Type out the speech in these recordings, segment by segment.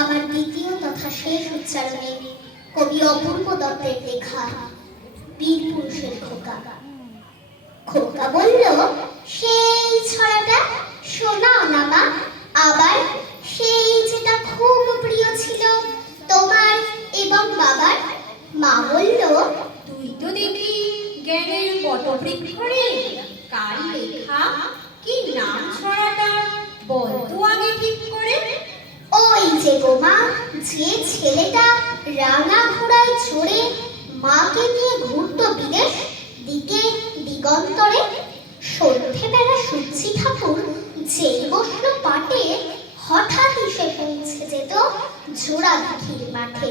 আমার দ্বিতীয় তথা শেষ উচ্চারণে কবি অপূর্ব দত্তের লেখা বীর পুরুষের খোকা। খোকা বলল, সেই ছড়াটা শোনাও না মা, আবার সেই যেটা খুব প্রিয় ছিল তোমার এবং বাবার। মা বলল, তুই তো দেখি জ্ঞানের বটবৃক্ষ রে, কার লেখা, কি নাম ছড়াটা বল তো আগে ঠিক করে। ওই যে গো মা, যে ছেলেটা রাঙা ঘোড়ায় চড়ে মাকে নিয়ে ঘুরতো বিদেশ দিকে দিগন্তরে। সন্ধ্যেবেলা সূর্যি ঠাকুর যেই বসলো পাটে, হঠাৎ এসে পৌঁছে যেত জোড়া দিঘির মাঠে।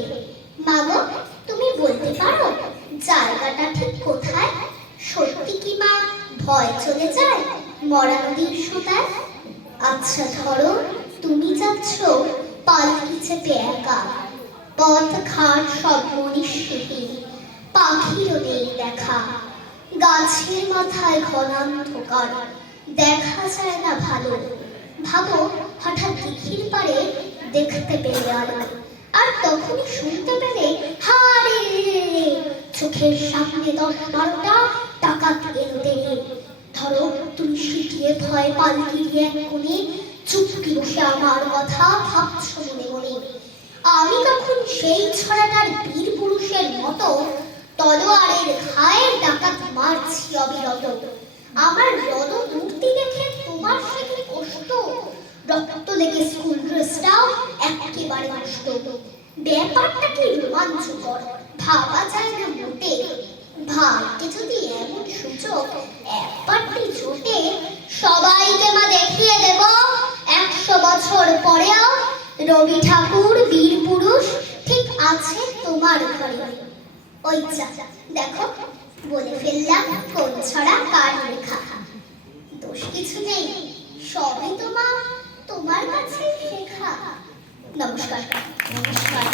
মা গো, তুমি বলতে পারো জায়গাটা ঠিক কোথায়? সত্যি কি মা ভয় চলে যায় মরা নদীর সোতায়? আচ্ছা ধরো তুমি যাচ্ছ পালকি চেপে একা, পথ ঘাট সব মনীষীহীন, পাখিরও নেই দেখা, গাছের মাথায় ঘনান্ধকার, দেখা যায় না ভালো। ভাবো হঠাৎ দিঘির পাড়ে দেখতে পেলে আলো, আর তখনই শুনতে পেলে হারে রে, চোখের সামনে 10-12টা ডাকাত এলো তেড়ে। ধরো তুমি সিটিয়ে ভয় পালকির এক কোণে চুপটি বসে আমার কথা ভাবছো মনে মনে। আমি তখন সেই ছড়াটার বীর পুরুষের মতো তলোয়ারের ঘায়ে ডাকাত মারছি অবিরত। আমার রণমূর্তি দেখে তোমার সে কি কষ্ট, রক্ত লেগে স্কুল ড্রেসটাও একেবারে নষ্ট। ব্যাপারটা কি রোমাঞ্চকর, ভাবা যায় না মোটে। ভাগ্যে যদি এমন সুযোগ একবারটি জোটে, সবাইকে মা দেখিয়ে দেব 100 বছর পরেও রবি ঠাকুর বীর পুরুষ ঠিক আছে তোমার ঘরে। ওই যা দেখো, বলে ফেললাম কোন ছড়া কার লেখা। দোষ কিছু নেই, সবই তোমার কাছে শেখা। নমস্কার। নমস্কার।